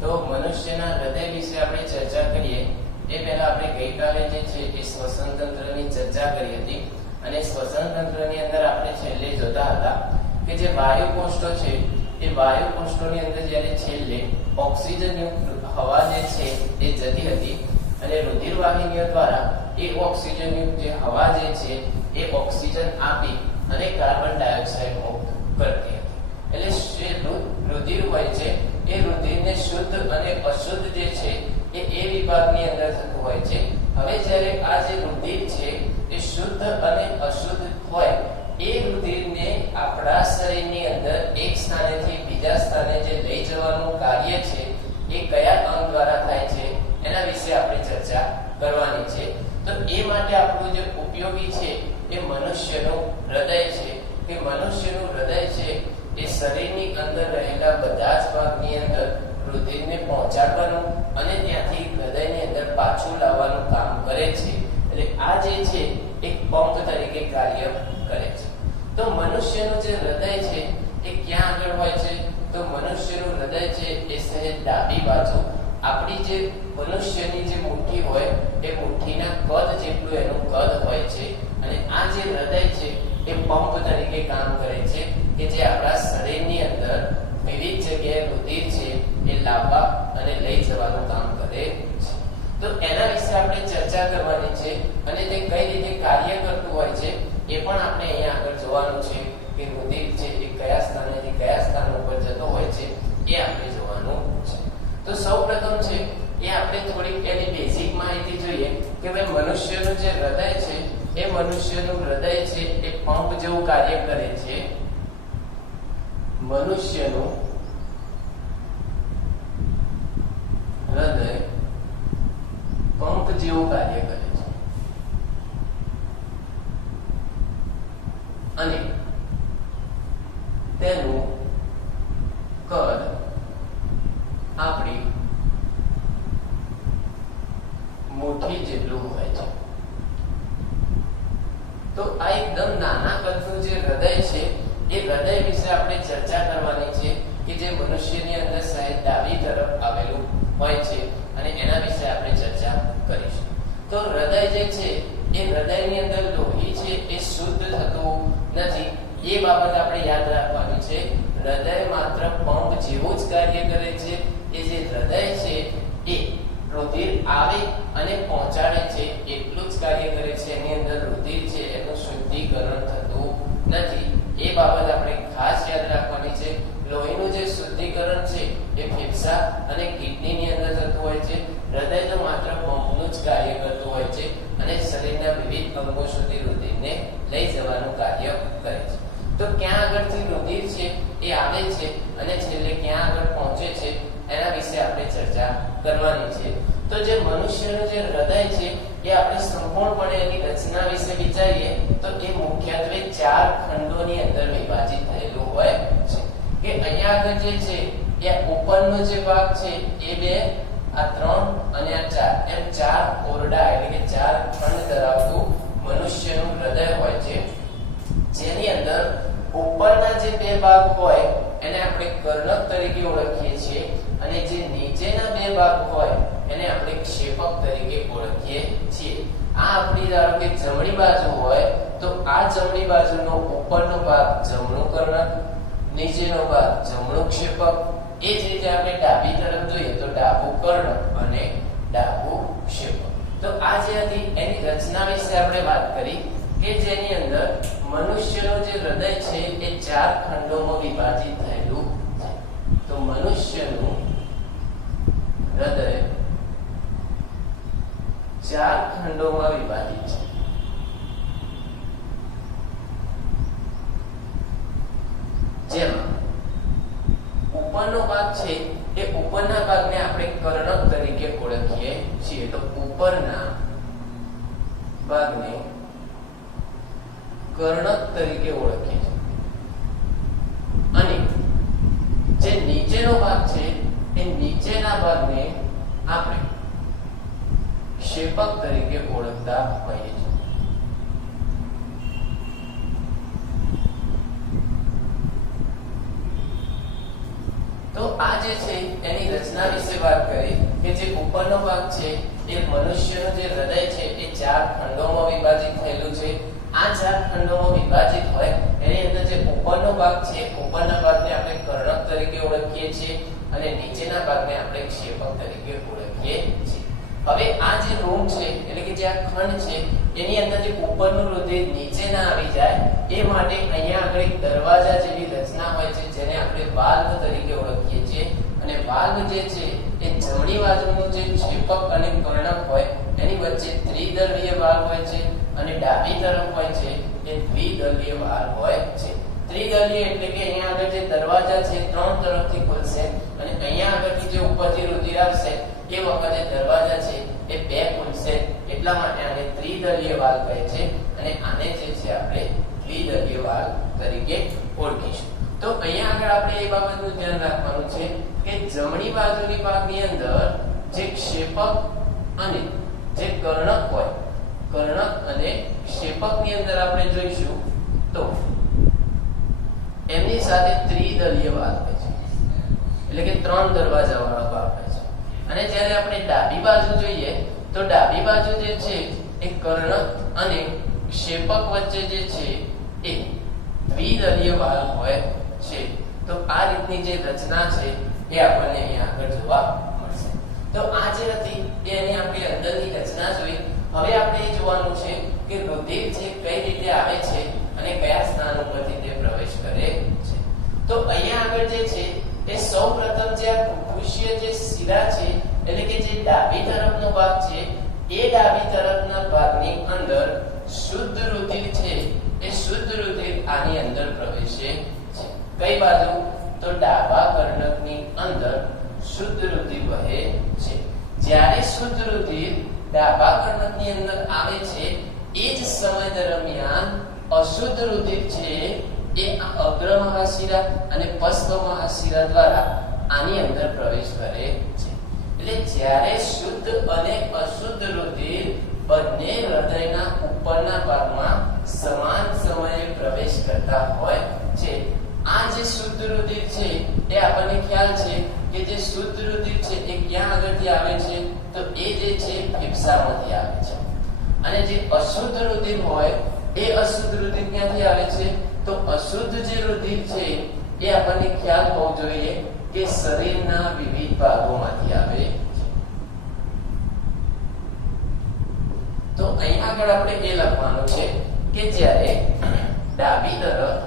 તો મનુષ્યના હૃદય વિશે આપણે ચર્ચા કરીએ એ પહેલા આપણે ગઈકાલે જે છે એ શ્વસન તંત્રની ચર્ચા કરી હતી અને શ્વસન તંત્રની અંદર આપણે છેલ્લે જોતા હતા કે જે વાયુ કોષો છે એ વાયુ કોષોની અંદર જ્યારે છેલ્લે ઓક્સિજન યુક્ત હવા જે છે એ જતી હતી અને રુધિર વાહિનીઓ દ્વારા એ ઓક્સિજન યુક્ત જે હવા જે છે એ ઓક્સિજન આપી અને કાર્બન ડાયોક્સાઇડ મુક્ત કરતી હતી. એટલે રુધિર હોય છે એ રુધિરને શુદ્ધ અને અશુદ્ધ જે છે એ વિભાગની અંદર થતું હોય છે. હવે જ્યારે આ જે રુધિર છે એ શુદ્ધ અને અશુદ્ધ હોય એ રુધિરને આપણા શરીરની અંદર એક સ્થાનેથી બીજા સ્થાને જે લઈ જવાનું કાર્ય છે એ કયા અંગ દ્વારા થાય છે એના વિશે આપણે ચર્ચા કરવાની છે. તો એ માટે આપણું જે ઉપયોગી છે એ મનુષ્યનું હૃદય છે. કે મનુષ્યનું હૃદય છે એ શરીરની અંદર રહેલા બધા જ ભાગની અંદર રુધિરને પહોંચાડવાનું અને ત્યાંથી હૃદયની અંદર પાછું લાવવાનું કામ કરે છે. એટલે આ જે છે એક પંપ તરીકે કાર્ય કરે છે. તો મનુષ્યનું જે હૃદય છે એ ક્યાં આગળ હોય છે? તો મનુષ્યનું હૃદય છે એ સહેજ ડાબી બાજુ આપણી જે મનુષ્યની જે મુઠ્ઠી હોય એ મુઠ્ઠીના કદ જેટલું એનું કદ હોય છે. અને આ જે હૃદય છે એ પંપ તરીકે કામ કરે છે કે જે આપણા શરીરની અંદર વિવિધ જગ્યાએ રુધિર છે એ લાવવા અને લઈ જવાનું કામ કરે છે. તો એના વિશે આપણે ચર્ચા કરવાની છે અને તે કઈ રીતે કાર્ય કરતું હોય છે એ પણ આપણે અહીંયા આગળ જોવાનું છે કે રુધિર છે એ કયા સ્થાનેથી કયા સ્થાન ઉપર જતો હોય છે એ આપણે જોવાનું છે. તો સૌપ્રથમ છે એ આપણે થોડીક એની બેઝિક માહિતી જોઈએ કે ભાઈ મનુષ્યનું જે હૃદય છે એ મનુષ્યનું હૃદય છે એ પંપ જેવું કાર્ય કરે છે. મનુષ્યનું હૃદય પંપ જેવું કાર્ય કરે છે અને તેનું કદ આપણી મુઠ્ઠી જેટલું હોય છે. તો આ એકદમ નાના કદનું જે હૃદય છે એ હૃદય વિશે આપણે ચર્ચા કરવાની છે કે જે મનુષ્યની અંદર સહેજ ડાબી તરફ આવેલું હોય છે અને એના વિશે આપણે ચર્ચા કરીશું. તો હૃદય જે છે એ હૃદયની અંદર લોહી છે એ શુદ્ધ થતું નથી. એ બાબત આપણે યાદ રાખવાની છે. હૃદય માત્ર પંપ જેવું જ કાર્ય કરે છે. એ જે હૃદય છે એ રુધિર આવે અને પહોંચાડે છે એટલું જ કાર્ય કરે છે. એની અંદર રુધિર છે એનું શુદ્ધિકરણ થતું નથી. એ બાબત આપણે ખાસ યાદ રાખવાની છે. લોહીનું જે શુદ્ધિકરણ છે એ ફેફસા અને કિડનીની અંદર થતું હોય છે. હૃદય તો માત્ર પંપનું જ કાર્ય કરતું હોય છે અને શરીરના વિવિધ અંગો સુધી રુધિરને લઈ જવાનું કાર્ય કરે છે. તો ક્યાં આગળથી રુધિર છે એ આવે છે અને છેલ્લે ક્યાં આગળ પહોંચે છે એના વિશે આપણે ચર્ચા કરવાની છે. તો જે મનુષ્યનું જે હૃદય છે એ આપણે સંપૂર્ણપણે એની રચના વિશે વિચારીએ તો એ મુખ્યત્વે 4 ખંડોની અંદર વિભાજિત થયેલું હોય છે. કે અહીંયા આગળ જે છે એ ઉપરનો જે ભાગ છે એ 2, આ 3 અને આ 4 એમ 4 ઓરડા એટલે કે 4 ખંડ ધરાવતું મનુષ્યનું હૃદય હોય છે. જેની અંદર ઉપરના જે 2 ભાગ હોય એને આપણે કર્ણક તરીકે ઓળખીએ છીએ અને જે નીચેના 2 ભાગ હોય એને આપણે ક્ષેપક તરીકે ઓળખીએ છીએ. આ આપણી ધારો કે જમણી બાજુ હોય તો આ જમણી બાજુનો ઉપરનો ભાગ જમણું કર્ણક, નીચેનો ભાગ જમણું ક્ષેપક. એ જ રીતે આપણે ડાબી તરફ જોઈએ તો ડાબું કર્ણક અને ડાબું ક્ષેપક. તો આ જે હતી એની રચના વિશે આપણે વાત કરી કે જેની અંદર મનુષ્યનું જે હૃદય છે એ 4 ખંડોમાં વિભાજિત થયેલું છે. તો મનુષ્યનું હૃદય 4 ખંડોમાં વિભાજિત છે. જેમાં ઉપરનો ભાગ છે એ ઉપરના ભાગને આપણે કર્ણક તરીકે ઓળખીએ છીએ. તો ઉપરના ભાગને કર્ણક તરીકે ઓળખીએ છીએ અને જે નીચેનો ભાગ છે એ નીચેના ભાગને આપણે ક્ષેપક તરીકે ઓળખતા હોઈએ છીએ. તો આ જે છે એની રચના વિશે વાત કરી કે જે ઉપરનો ભાગ છે એ મનુષ્યનું જે હૃદય છે એ 4 ખંડોમાં વિભાજિત થયેલું છે. આ 4 ખંડોમાં વિભાજિત હોય એની અંદર જે ઉપરનો ભાગ છે ઉપરના ભાગને આપણે કર્ણક તરીકે ઓળખીએ છીએ અને નીચેના ભાગને આપણે ક્ષેપક તરીકે ઓળખીએ છીએ. હવે આ જે રૂમ છે એટલે કે જે આ ખંડ છે એની અંદર જે ઉપરનું રુધિર નીચે ના આવી જાય એ માટે અહીંયા આગળ એક દરવાજા જેવી રચના હોય છે જેને આપણે વાલ્વ તરીકે ઓળખીએ છીએ અને વાલ્વ જે છે એ જમણી બાજુનું જે ક્ષેપક અને કર્ણક હોય એની વચ્ચે ત્રિદળીય વાલ્વ હોય છે અને ડાબી તરફ હોય છે એ દ્વિદળીય વાલ્વ હોય છે. ત્રિદળીય એટલે કે અહીંયા આગળ જે દરવાજા છે 3 તરફથી ખુલશે અને અહીંયા આગળથી જે ઉપરથી રુધિર આવશે એ વખતે દરવાજા છે એ 2 ખુલશે એટલા માટે આને ત્રિદળીય વાલ્વ કહે છે અને આને જે છે આપણે દ્વિદળીય વાલ્વ તરીકે ઓળખીશું. તો અહીંયા આગળ આપણે એ બાબતનું ધ્યાન રાખવાનું છે કે જમણી બાજુની ભાગની અંદર જે ક્ષેપક અને જે કર્ણક હોય કર્ણક અને ક્ષેપકની અંદર આપણે જોઈશું તો એમની સાથે ત્રિદળીય વાલ્વ હોય છે એટલે કે 3 દરવાજા વાળો ભાગ હોય છે. અને જ્યારે આપણે ડાબી બાજુ જોઈએ તો ડાબી બાજુ જે છે એ કર્ણક અને ક્ષેપક વચ્ચે જે છે એ દ્વિદળીય વાલ્વ હોય છે. તો આ રીતની જે રચના છે એ આપણને અહીંયા આગળ જોવા મળશે. તો આ જે હતી એ એની આપણે અંદરની રચના જોઈ. હવે આપણે એ જોવાનું છે કે રુધિર છે કઈ રીતે આવે છે અને કયા સ્થાન ઉપરથી તે પ્રવેશ કરે છે. તો અહીંયા આગળ જે છે એ સૌપ્રથમ જે આ ફુફુસીય જે શિરા છે એટલે કે જે ડાબી તરફનો ભાગ છે એ ડાબી તરફના ભાગની અંદર શુદ્ધ રુધિર છે એ શુદ્ધ રુધિર આની અંદર પ્રવેશે છે. કઈ બાજુ? તો ડાબા કર્ણકની અંદર શુદ્ધ રુધિર વહે છે. જ્યારે શુદ્ધ રુધિર ડાબા કર્ણકની અંદર આવે છે એ જ સમય દરમિયાન અશુદ્ધ રુધિર છે એ અગ્ર મહાશિરા અને પશ્ચ મહાશિરા દ્વારા આની અંદર પ્રવેશ કરે છે. એટલે જ્યારે શુદ્ધ અને અશુદ્ધ રુધિર બંને હૃદયના ઉપરના ભાગમાં સમાન સમયે પ્રવેશ કરતા હોય છે. આ જે શુદ્ધ રુધિર છે એ આપણને ખ્યાલ છે કે જે શુદ્ધ રુધિર છે એ ક્યાં આગળથી આવે છે તો એ જે છે ફેફસામાંથી આવે છે અને જે અશુદ્ધ રુધિર હોય એ અશુદ્ધ રુધિર ક્યાંથી આવે છે તો અશુદ્ધ જે રુધિર છે એ આપણને ખ્યાલ હોવો જોઈએ કે શરીરના વિવિધ ભાગોમાંથી આવે છે. તો અહીં આગળ આપણે એ લખવાનું છે કે જ્યારે ડાબી તરફ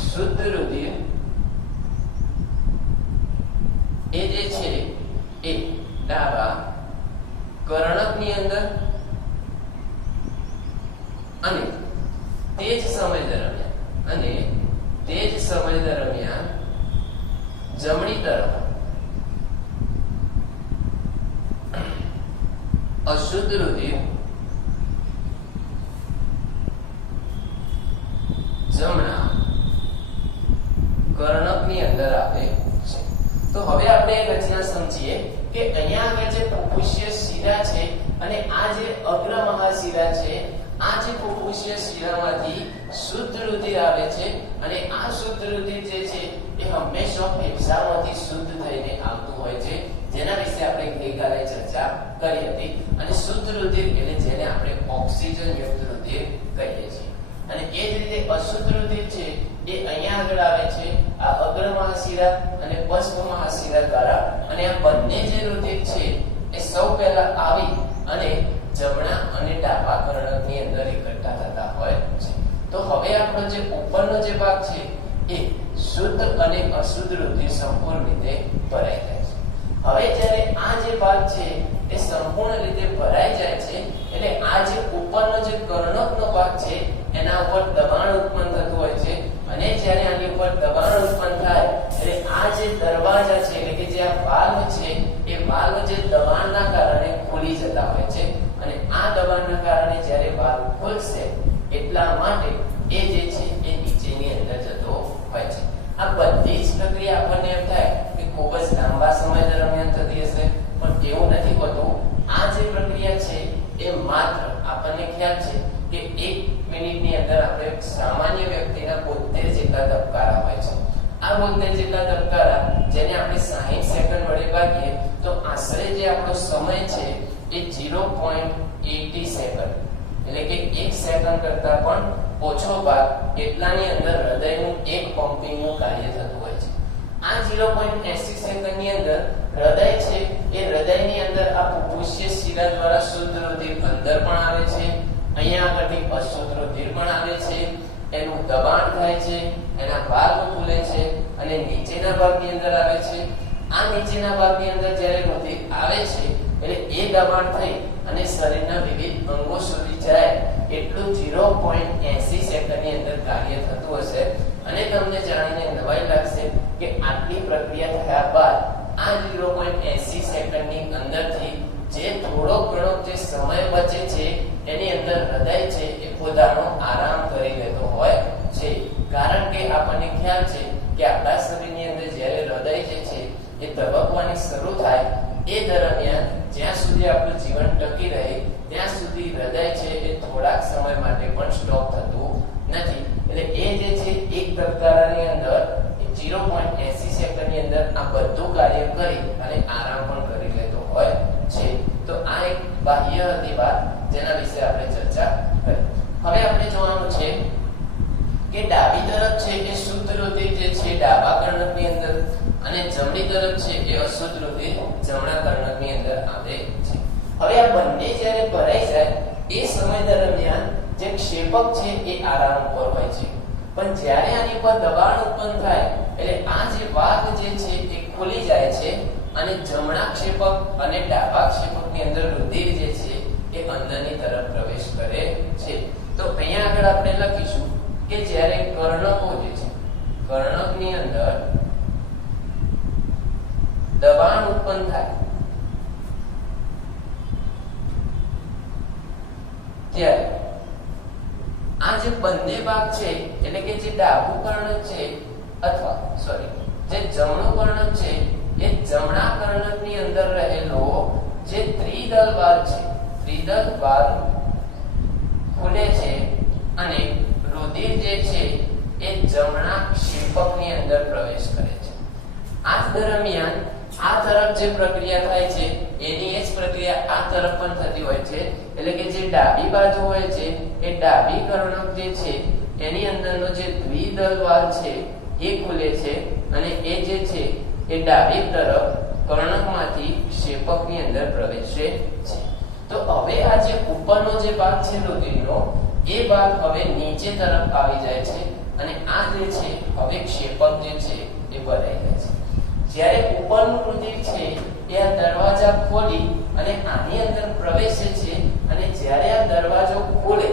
શુદ્ધ રુધિર એ જે છે એ ડાબા કર્ણકની અંદર અને તે જ સમય દરમિયાન જમણી તરફ અશુદ્ધ રુધિર જમણા કર્ણકની અંદર આવે છે. તો હવે આપણે એક રચના સમજીએ કે અહીંયા આગળ જે ફુફુસીય શિરા છે અને આ જે અગ્ર મહાશિરા છે આ જે ફુફુસીય શિરામાંથી શુદ્ધ રુધિર આવે છે અને આ શુદ્ધ રુધિર જે છે એ હંમેશા ફેફસામાંથી શુદ્ધ થઈને આવતું હોય છે જેના વિશે આપણે ગઈકાલે ચર્ચા કરી હતી. અને શુદ્ધ રુધિર એટલે જેને આપણે ઓક્સિજન યુક્ત રુધિર કહીએ છીએ. અને એ જ રીતે અશુદ્ધ રુધિર છે એ અહીંયા આગળ આવે છે આ અગ્ર મહાશિરા અને પશ્ચ મહાશિરા દ્વારા અને આ બંને જે રુધિર છે એ સૌ પહેલા આવી અને જમણા અને ડાબા કર્ણકની અંદર એકઠા થતા હોય છે. તો હવે આપણો જે ઉપરનો જે ભાગ છે એ શુદ્ધ અને અશુદ્ધ રુધિર સંપૂર્ણ રીતે ભરાઈ જાય છે. હવે જ્યારે આ જે ભાગ છે એ સંપૂર્ણ રીતે ભરાઈ જાય છે એટલે આ જે ઉપરનો જે કર્ણકનો ભાગ છે એના ઉપર દબાણ ઉત્પન્ન થતું હોય છે અને જ્યારે આની ઉપર દબાણ ઉત્પન્ન થાય એટલે આ જે દરવાજા છે એટલે કે જે આ વાલ્વ છે એ વાલ્વ જે દબાણના કારણે ખુલી આ 72 જેટલા ધબકારા જેને આપણે 60 સેકન્ડ વડે ભાગીએ તો આશરે જે આપણો સમય છે એ 0.80 સેકન્ડ એટલે કે 1 સેકન્ડ કરતા પણ ઓછો ભાગ એટલાની અંદર હૃદયનું એક પંપિંગનું કાર્ય થતું હોય છે. આ 0.80 સેકન્ડની અંદર હૃદય છે એ હૃદયની અંદર આ ફુફુસીય શિરા દ્વારા શુદ્ધ રુધિર અંદર પણ આવે છે, અહીંયા આગળથી અશુદ્ધ રુધિર પણ આવે છે, એનું દબાણ થાય છે, એના ભાગ ખુલે છે અને નીચેના ભાગની અંદર આવે છે. આ નીચેના ભાગની અંદર જ્યારે રુધિર આવે છે એટલે એ દબાણ થઈ અને શરીરના વિવિધ અંગો સુધી જાય એટલું 0.80 સેકન્ડની અંદર કાર્ય થતું હશે. અને તમને જાણીને નવાઈ લાગશે કે આટલી પ્રક્રિયા થયા બાદ આ 0.80 સેકન્ડની અંદરથી જે થોડો ઘણો જે સમય બચે છે એની અંદર હૃદય છે એ પોતાનો આરામ કરી લેતો હોય છે. કારણ કે આપણને ખ્યાલ છે કે આપણા શરીરની અંદર જ્યારે હૃદય જે છે એ ધબકવાની શરૂ થાય એ દરમિયાન જ્યાં સુધી આપણું જીવન ટકી રહે ત્યાં સુધી હૃદય છે એ થોડાક સમય માટે પણ સ્ટોપ થતું નથી. એટલે એ જે છે એક ધબકારાની અંદર 0.80 સેકન્ડની અંદર આ બધું કાર્ય કરી અને આરામ પણ કરી લેતો હોય છે. તો આ એક બાહ્ય હતી વાત જેના વિશે આપણે ચર્ચા કરી. હવે આપણે જોવાનું છે કે ડાબી તરફ છે એ શુદ્ધ રુધિર જે છે ડાબા કર્ણકની અંદર અને જમણી તરફ છે એ અશુદ્ધ રુધિર જમણા કર્ણકની અંદર આવે છે. હવે આ બંને જ્યારે ભરાઈ જાય એ સમય દરમિયાન જે ક્ષેપક છે એ આરામ ઉપર હોય છે. પણ જ્યારે આની પર દબાણ ઉત્પન્ન થાય એટલે આ જે વાગ જે છે એ ખુલી જાય છે અને જમણા ક્ષેપક અને ડાબા ક્ષેપકની અંદર રુધિર જે છે એ અંદરની તરફ પ્રવેશ કરે છે. તો અહીંયા આગળ આપણે લખીશું કે જ્યારે કર્ણકો જે છે કર્ણકની અંદર દબાણ ઉત્પન્ન થાય ત્યારે આ જે બંને ભાગ છે એટલે કે જે ડાબું કર્ણક છે અથવા જે જમણું કર્ણક છે એ જમણા કર્ણકની અંદર રહેલો જે ત્રિદલ વાલ્વ છે ત્રિદલ વાલ્વ ખુલે છે અને રુધિર જે છે એ જમણા ક્ષેપકની અંદર પ્રવેશ કરે છે. આ દરમિયાન આ તરફ જે પ્રક્રિયા થાય છે એની એ જ પ્રક્રિયા આ તરફ પણ થતી હોય છે. એટલે કે જે ડાબી બાજુ હોય છે એ ડાબી કર્ણક જે છે એની અંદરનો જે દ્વિદલ વાલ્વ છે એ ખુલે છે અને એ જે છે એ ડાબી તરફ કર્ણકમાંથી ક્ષેપકની અંદર પ્રવેશે છે. તો હવે આ જે ઉપરનો જે ભાગ છે રુધિરનો એ ભાગ હવે નીચે તરફ આવી જાય છે અને આ જે છે હવે ક્ષેપક જે છે એ ભરાઈ જાય છે. જ્યારે ઉપરનું રુધિર છે એ આ દરવાજા ખોલી અને આની અંદર પ્રવેશે છે અને જ્યારે આ દરવાજો ખોલે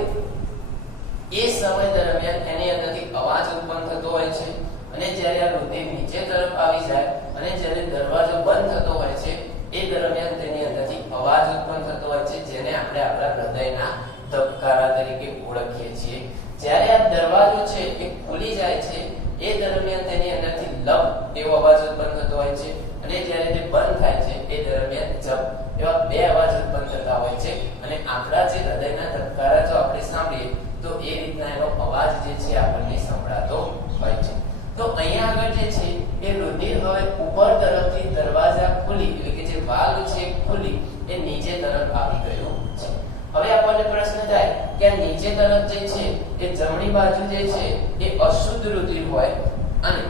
એ સમય દરમિયાન એની અંદરથી અવાજ ઉત્પન્ન થતો હોય છે અને જ્યારે આ રુધિર નીચે તરફ આવી જાય અને જ્યારે દરવાજો બંધ થતો હોય છે એ દરમિયાન તેની અંદરથી અવાજ ઉત્પન્ન થતો હોય છે જેને આપણે આપણા હૃદયના ધબકારા તરીકે ઓળખીએ છીએ. જ્યારે આ દરવાજો છે એ ખુલી જાય છે એ દરમિયાન તેની અંદરથી લબ એવો અવાજ ઉત્પન્ન થતો હોય છે અને જ્યારે તે બંધ થાય છે એ દરમિયાન જપ એવા બે અવાજ ઉત્પન્ન થતા હોય છે અને આપણા જે હૃદયના ધબકારા જો આપણે સાંભળીએ તો એ રીતના એનો અવાજ જે છે આપણને સંભળાતો હોય છે. તો અહીંયા આગળ જે છે એ રુધિર હવે ઉપર તરફથી દરવાજા ખુલી એટલે કે જે વાલ્વ છે ખુલી એ નીચે તરફ આવી ગયું છે. હવે આપણને પ્રશ્ન થાય કે આ નીચે તરફ જે છે એ જમણી બાજુ જે છે એ અશુદ્ધ રુધિર હોય અને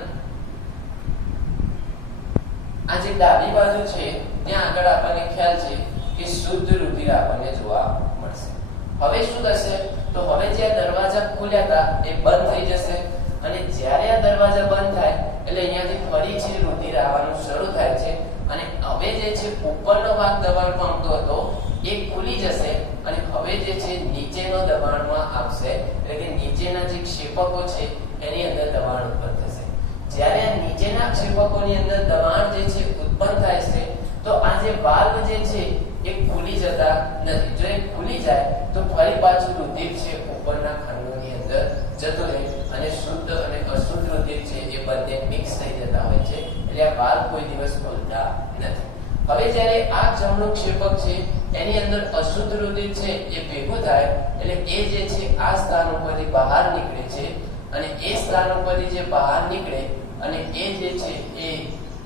આ જે ડાબી બાજુ છે ત્યાં આગળ આપણને ખ્યાલ છે કે શુદ્ધ રુધિર આપણને જોવા મળશે. હવે શું થશે તો હવે જે આ દરવાજા ખુલ્યા હતા એ બંધ થઈ જશે અને જ્યારે આ દરવાજા બંધ થાય એટલે અહીંયાથી ફરી છે રુધિર આવવાનું શરૂ થાય છે અને હવે જે છે ઉપરનો ભાગ દબાણ પામતો હતો એ ખુલી જશે અને હવે જે છે નીચેનો દબાણમાં આવશે એટલે કે નીચેના જે ક્ષેપકો છે એની અંદર દબાણ ઉત્પન્ન થશે. જ્યારે આ નીચેના ક્ષેપકોની અંદર દબાણ જે છે ઉત્પન્ન થાય છે તો આ જે વાલ્વ જે છે એ ખુલી જતા નથી. જો એ ખુલી જાય તો ફરી પાછું રુધિર છે ઉપરના ખંડોની અંદર જતો રહે અને શુદ્ધ અને અશુદ્ધ રુધિર છે એ બંને મિક્સ થઈ જતા હોય છે એટલે આ વાલ્વ કોઈ દિવસ ખુલતા નથી. હવે જ્યારે આ જમણું ક્ષેપક છે એની અંદર અશુદ્ધ રુધિર છે એ ભેગું થાય એટલે એ જે છે આ સ્થાન ઉપરથી બહાર નીકળે છે અને એ સ્થાન ઉપરથી જે બહાર નીકળે અને એ જે છે એ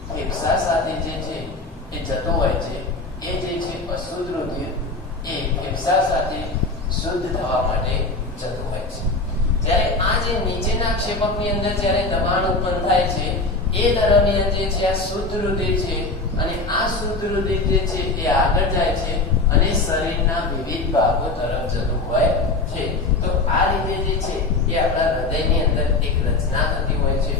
ફેફસા સાથે જે છે એ જતો હોય છે. એ જે છે અશુદ્ધ રુધિર એ ફેફસા સાથે શુદ્ધ થવા માટે જતું હોય છે. જ્યારે આ જે નીચેના ક્ષેપકની અંદર જ્યારે દબાણ ઉત્પન્ન થાય છે એ દરમિયાન જે છે આ શુદ્ધ રુધિર છે અને આ શુદ્ધ રુધિર જે છે એ આગળ જાય છે અને શરીરના વિવિધ ભાગો તરફ જતું હોય છે. તો આ રીતે જે છે એ આપણા હૃદયની અંદર એક રચના થતી હોય છે.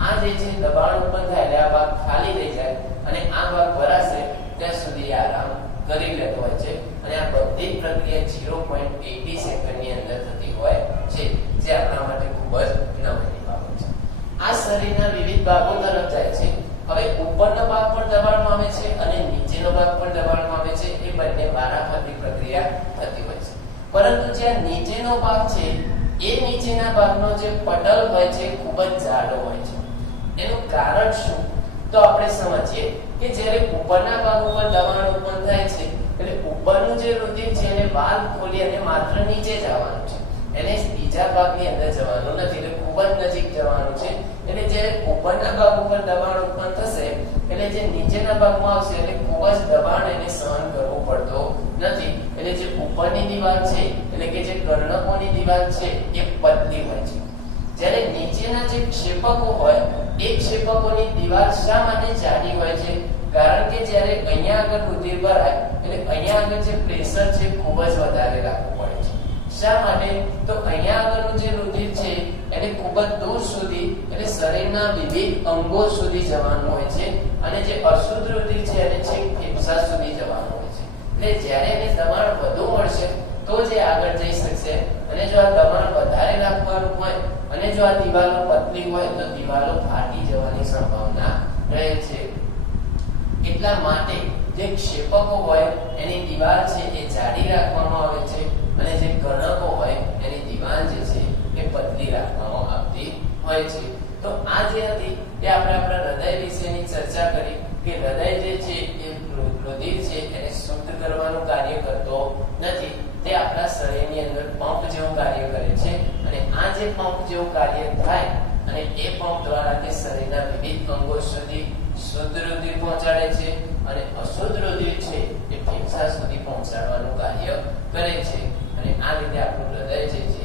આ જે છે દબાણ ઉત્પન્ન થાય એટલે આ ભાગ ખાલી થઈ જાય અને આ ભાગ ભરાશે ત્યાં સુધી આરામ કરી લેતો હોય છે અને આ બધી પ્રક્રિયા 0.80 સેકન્ડની અંદર થતી હોય છે, જે આપણા માટે ખૂબ જ નવાઈની બાબત છે. આ શરીરના વિવિધ ભાગો તરફ જાય છે. હવે ઉપરનો ભાગ પણ દબાણમાં આવે છે અને નીચેનો ભાગ પણ દબાણમાં આવે છે. એ બંને વારાફરતી પ્રક્રિયા થતી હોય છે. પરંતુ જે નીચેનો ભાગ છે એ નીચેના ભાગનો જે પટલ હોય છે ખૂબ જ જાડો હોય છે. એનું કારણ શું? તો આપણે સમજીએ કે જ્યારે ઉપરના ભાગ ઉપર દબાણ ઉત્પન્ન થાય છે એટલે ઉપરનું જે રુધિર છે એને વાલ્વ ખોલી અને માત્ર નીચે જવાનું છે, એને બીજા ભાગની અંદર જવાનું નથી, એટલે ખૂબ જ નજીક જવાનું છે. એટલે જ્યારે ઉપરના ભાગ ઉપર દબાણ ઉત્પન્ન થશે એટલે જે નીચેના ભાગમાં આવશે એટલે ખૂબ જ દબાણ એને સહન કરવું પડતો નથી. એટલે જે ઉપરની દીવાલ છે એટલે કે જે કર્ણકોની દીવાલ છે એ પતલી હોય છે. જ્યારે નીચેના જે ક્ષેપકો હોય એ ક્ષેપકોની દીવાલ શા માટે જાડી હોય છે? કારણ કે જ્યારે અહીંયા આગળ રુધિર ભરાય એટલે અહીંયા આગળ જે પ્રેશર છે ખૂબ જ વધારે રાખવું પડે છે. શા માટે? તો અહીંયા આગળનું જે રુધિર છે એને ખૂબ જ દૂર સુધી એટલે શરીરના વિવિધ અંગો સુધી જવાનું હોય છે અને જે અશુદ્ધ રુધિર છે એને છેક ફેફસા સુધી જવાનું હોય છે. એટલે જ્યારે એને દબાણ વધુ મળશે તો જે આગળ જઈ શકશે અને જો આ દબાણ વધારે રાખવાનું હોય અને જો આ દીવાલો પતલી હોય તો દીવાલો ફાટી જવાની સંભાવના રહે છે. એટલા માટે જે ક્ષેપકો હોય એની દીવાલ છે એ જાડી રાખવામાં આવે છે અને જે કર્ણકો હોય એની દીવાલ જે છે એ પતલી રાખવામાં આવતી હોય છે. તો આ જે હતી એ આપણે આપણા હૃદય વિશેની ચર્ચા કરી કે હૃદય જે છે એ રુધિર છે એને શુદ્ધ કરવાનું કાર્ય કરતો નથી, તે આપણા શરીરની અંદર પંપ જેવું કાર્ય કરે છે અને આ જે પંપ જેવું કાર્ય થાય અને એ પંપ દ્વારા તે શરીરના વિવિધ અંગો સુધી શુદ્ધ રુધિર પહોંચાડે છે અને અશુદ્ધ રુધિર છે એ ફેફસા સુધી પહોંચાડવાનું કાર્ય કરે છે અને આ રીતે આપણું હૃદય જે છે